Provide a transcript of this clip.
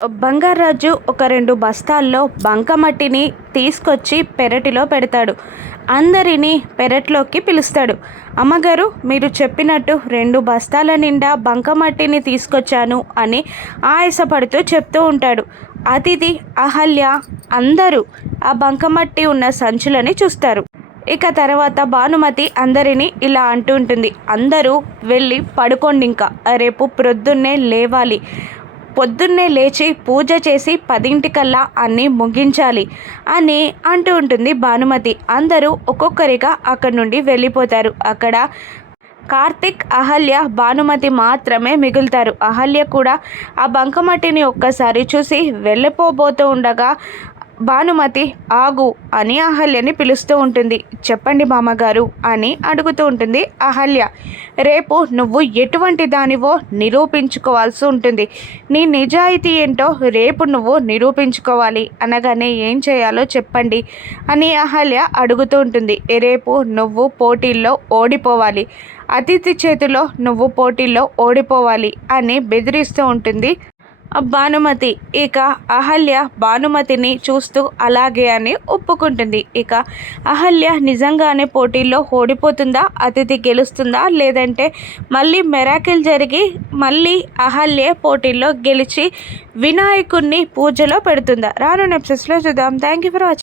బంగారాజు ఒక రెండు బస్తాల్లో బంకమట్టిని తీసుకొచ్చి పెరటిలో పెడతాడు. అందరినీ పెరట్లోకి పిలుస్తాడు. అమ్మగారు మీరు చెప్పినట్టు రెండు బస్తాల నిండా బంకమట్టిని తీసుకొచ్చాను అని ఆయాసపడుతూ చెప్తూ ఉంటాడు. అతిథి అహల్య అందరూ ఆ బంకమట్టి ఉన్న సంచులని చూస్తారు. ఇక తర్వాత భానుమతి అందరినీ ఇలా అంటూ ఉంటుంది. అందరూ వెళ్ళి పడుకోండి ఇంకా రేపు ప్రొద్దున్నే లేవాలి. పొద్దున్నే లేచి పూజ చేసి పదింటికల్లా అన్నీ ముగించాలి అని అంటూ ఉంటుంది భానుమతి. అందరూ ఒక్కొక్కరిగా అక్కడి నుండి వెళ్ళిపోతారు. అక్కడ కార్తిక్ అహల్య భానుమతి మాత్రమే మిగులుతారు. అహల్య కూడా ఆ బంకమట్టిని ఒక్కసారి చూసి వెళ్ళిపోబోతూ ఉండగా భానుమతి ఆగు అని అహల్యని పిలుస్తూ ఉంటుంది. చెప్పండి మామగారు అని అడుగుతూ ఉంటుంది అహల్య. రేపు నువ్వు ఎటువంటి దానివో నిరూపించుకోవాల్సి ఉంటుంది. నీ నిజాయితీ ఏంటో రేపు నువ్వు నిరూపించుకోవాలి. అనగానే ఏం చేయాలో చెప్పండి అని అహల్య అడుగుతూ ఉంటుంది. రేపు నువ్వు పోటీల్లో ఓడిపోవాలి. అతిథి చేతిలో నువ్వు పోటీల్లో ఓడిపోవాలి అని బెదిరిస్తూ ఉంటుంది భానుమతి. ఇక అహల్య భానుమతిని చూస్తూ అలాగే అని ఒప్పుకుంటుంది. ఇక అహల్య నిజంగానే పోటీల్లో ఓడిపోతుందా? అతిథి గెలుస్తుందా? లేదంటే మళ్ళీ మెరాకిల్ జరిగి మళ్ళీ అహల్య పోటీల్లో గెలిచి వినాయకుడిని పూజలో పెడుతుందా? రాను నెప్సెస్లో చూద్దాం. Thank you for watching